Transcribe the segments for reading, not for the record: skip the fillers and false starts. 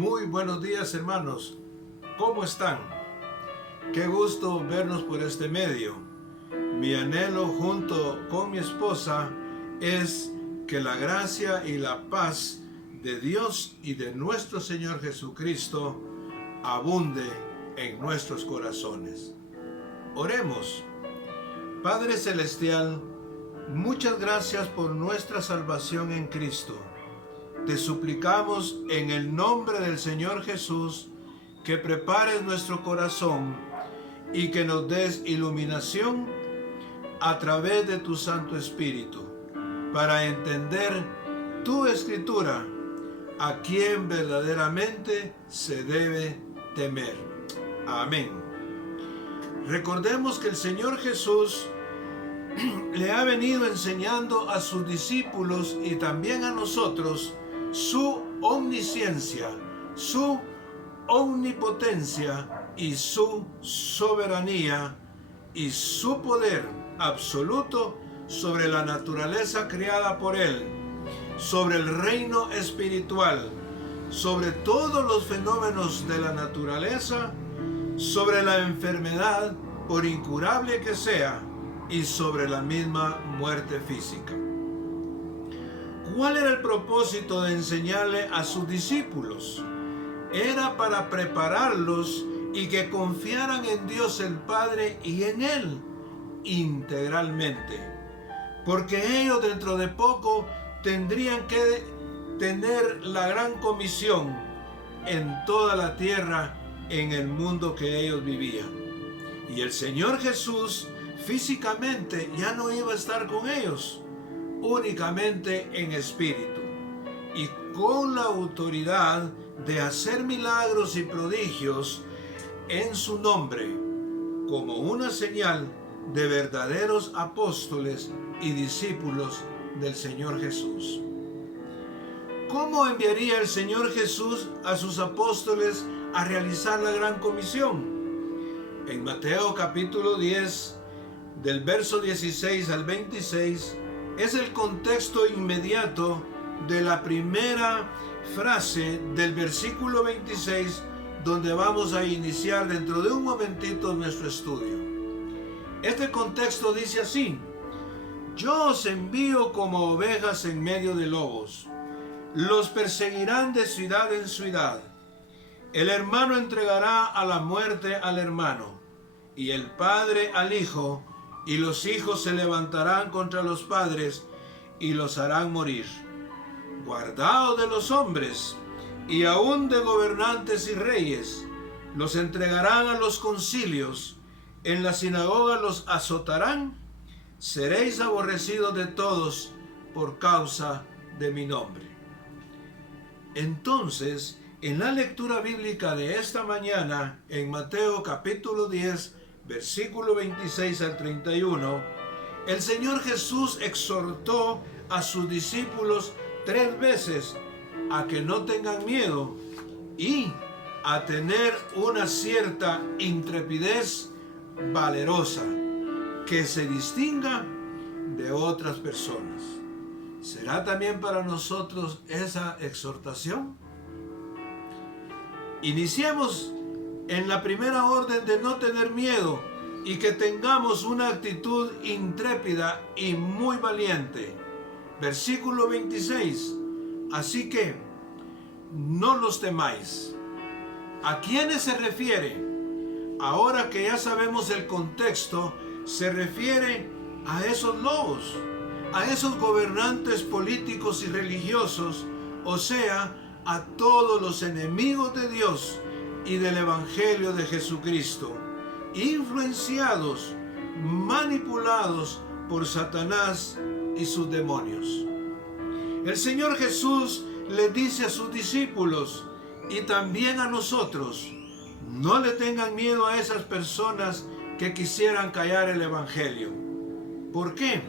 Muy buenos días, hermanos. ¿Cómo están? Qué gusto vernos por este medio. Mi anhelo junto con mi esposa es que la gracia y la paz de Dios y de nuestro Señor Jesucristo abunde en nuestros corazones. Oremos. Padre Celestial, muchas gracias por nuestra salvación en Cristo. Te suplicamos en el nombre del Señor Jesús que prepares nuestro corazón y que nos des iluminación a través de tu Santo Espíritu para entender tu Escritura, a quien verdaderamente se debe temer. Amén. Recordemos que el Señor Jesús le ha venido enseñando a sus discípulos y también a nosotros su omnisciencia, su omnipotencia y su soberanía y su poder absoluto sobre la naturaleza creada por Él, sobre el reino espiritual, sobre todos los fenómenos de la naturaleza, sobre la enfermedad, por incurable que sea, y sobre la misma muerte física. ¿Cuál era el propósito de enseñarle a sus discípulos? Era para prepararlos y que confiaran en Dios el Padre y en Él integralmente, porque ellos dentro de poco tendrían que tener la gran comisión en toda la tierra, en el mundo que ellos vivían. Y el Señor Jesús físicamente ya no iba a estar con ellos, únicamente en espíritu, y con la autoridad de hacer milagros y prodigios en su nombre, como una señal de verdaderos apóstoles y discípulos del Señor Jesús. ¿Cómo enviaría el Señor Jesús a sus apóstoles a realizar la gran comisión? En Mateo capítulo 10, del verso 16 al 26, es el contexto inmediato de la primera frase del versículo 26, donde vamos a iniciar dentro de un momentito nuestro estudio. Este contexto dice así: yo os envío como ovejas en medio de lobos. Los perseguirán de ciudad en ciudad. El hermano entregará a la muerte al hermano, y el padre al hijo, y los hijos se levantarán contra los padres y los harán morir. Guardaos de los hombres, y aun de gobernantes y reyes. Los entregarán a los concilios, en la sinagoga los azotarán. Seréis aborrecidos de todos por causa de mi nombre. Entonces, en la lectura bíblica de esta mañana, en Mateo capítulo 10, versículo 26 al 31, el Señor Jesús exhortó a sus discípulos 3 veces a que no tengan miedo y a tener una cierta intrepidez valerosa que se distinga de otras personas. ¿Será también para nosotros esa exhortación? Iniciemos en la primera orden de no tener miedo y que tengamos una actitud intrépida y muy valiente. Versículo 26. Así que no los temáis. ¿A quiénes se refiere? Ahora que ya sabemos el contexto, se refiere a esos lobos, a esos gobernantes políticos y religiosos, o sea, a todos los enemigos de Dios y del Evangelio de Jesucristo, influenciados, manipulados por Satanás y sus demonios. El Señor Jesús le dice a sus discípulos y también a nosotros: no le tengan miedo a esas personas que quisieran callar el Evangelio. ¿Por qué?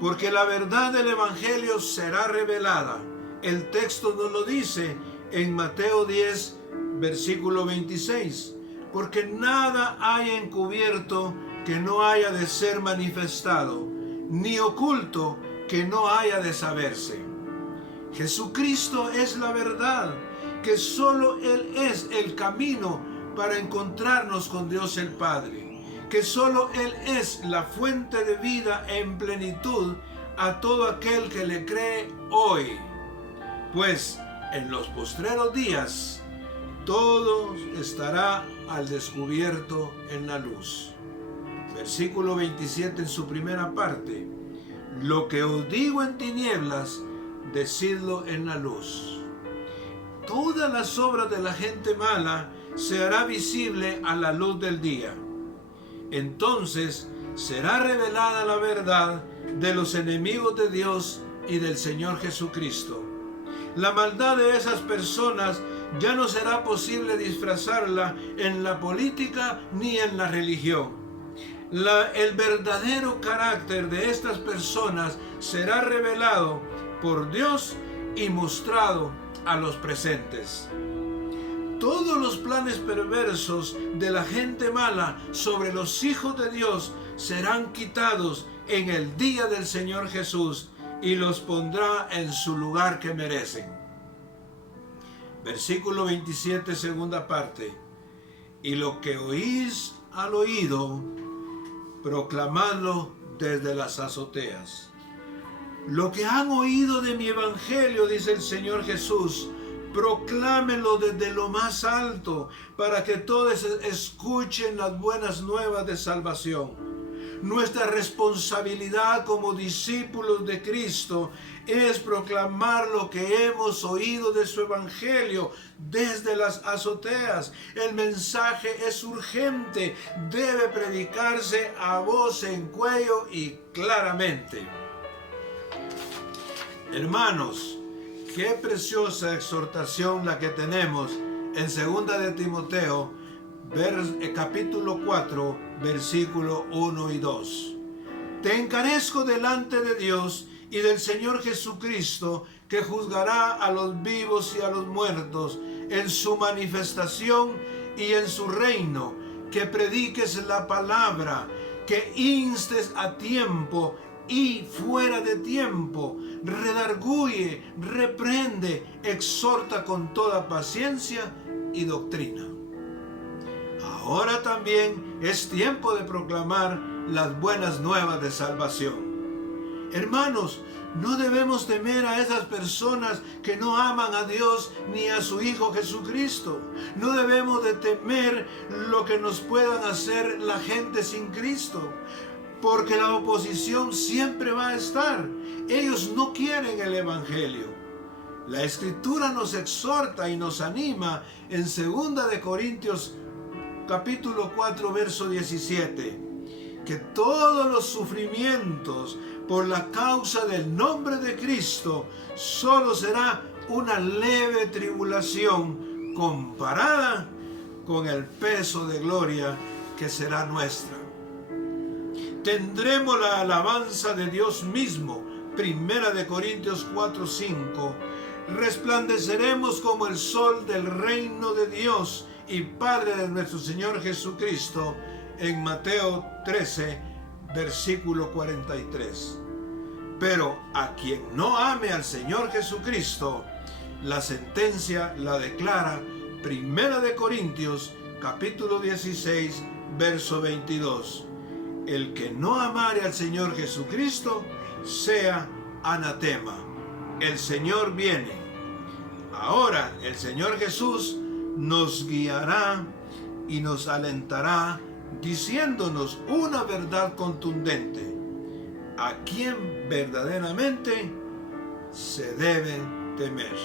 Porque la verdad del Evangelio será revelada. El texto nos lo dice en Mateo 10, versículo 26. Porque nada hay encubierto que no haya de ser manifestado, ni oculto que no haya de saberse. Jesucristo es la verdad, que solo Él es el camino para encontrarnos con Dios el Padre, que solo Él es la fuente de vida en plenitud a todo aquel que le cree hoy. Pues en los postreros días todo estará al descubierto en la luz. Versículo 27 en su primera parte. Lo que os digo en tinieblas, decidlo en la luz. Todas las obras de la gente mala se hará visible a la luz del día. Entonces será revelada la verdad de los enemigos de Dios y del Señor Jesucristo. La maldad de esas personas ya no será posible disfrazarla en la política ni en la religión. El verdadero carácter de estas personas será revelado por Dios y mostrado a los presentes. Todos los planes perversos de la gente mala sobre los hijos de Dios serán quitados en el día del Señor Jesús y los pondrá en su lugar que merecen. Versículo 27, segunda parte. Y lo que oís al oído, proclamadlo desde las azoteas. Lo que han oído de mi evangelio, dice el Señor Jesús, proclámenlo desde lo más alto, para que todos escuchen las buenas nuevas de salvación. Nuestra responsabilidad como discípulos de Cristo es proclamar lo que hemos oído de su evangelio desde las azoteas. El mensaje es urgente, debe predicarse a voz en cuello y claramente. Hermanos, qué preciosa exhortación la que tenemos en 2 de Timoteo, capítulo 4, versículo 1 y 2. Te encarezco delante de Dios y del Señor Jesucristo, que juzgará a los vivos y a los muertos en su manifestación y en su reino, que prediques la palabra, que instes a tiempo y fuera de tiempo, redarguye, reprende, exhorta con toda paciencia y doctrina. Ahora también es tiempo de proclamar las buenas nuevas de salvación. Hermanos, no debemos temer a esas personas que no aman a Dios ni a su Hijo Jesucristo. No debemos de temer lo que nos puedan hacer la gente sin Cristo, porque la oposición siempre va a estar. Ellos no quieren el Evangelio. La Escritura nos exhorta y nos anima en 2 de Corintios capítulo 4, verso 17, que todos los sufrimientos por la causa del nombre de Cristo solo será una leve tribulación comparada con el peso de gloria que será nuestra. Tendremos la alabanza de Dios mismo, 1 de Corintios 4, 5. Resplandeceremos como el sol del reino de Dios y Padre de nuestro Señor Jesucristo, en Mateo 13, versículo 43. Pero a quien no ame al Señor Jesucristo, la sentencia la declara 1 de Corintios, capítulo 16, verso 22. El que no amare al Señor Jesucristo, sea anatema. El Señor viene. Ahora el Señor Jesús nos guiará y nos alentará, diciéndonos una verdad contundente: a quien verdaderamente se debe temer.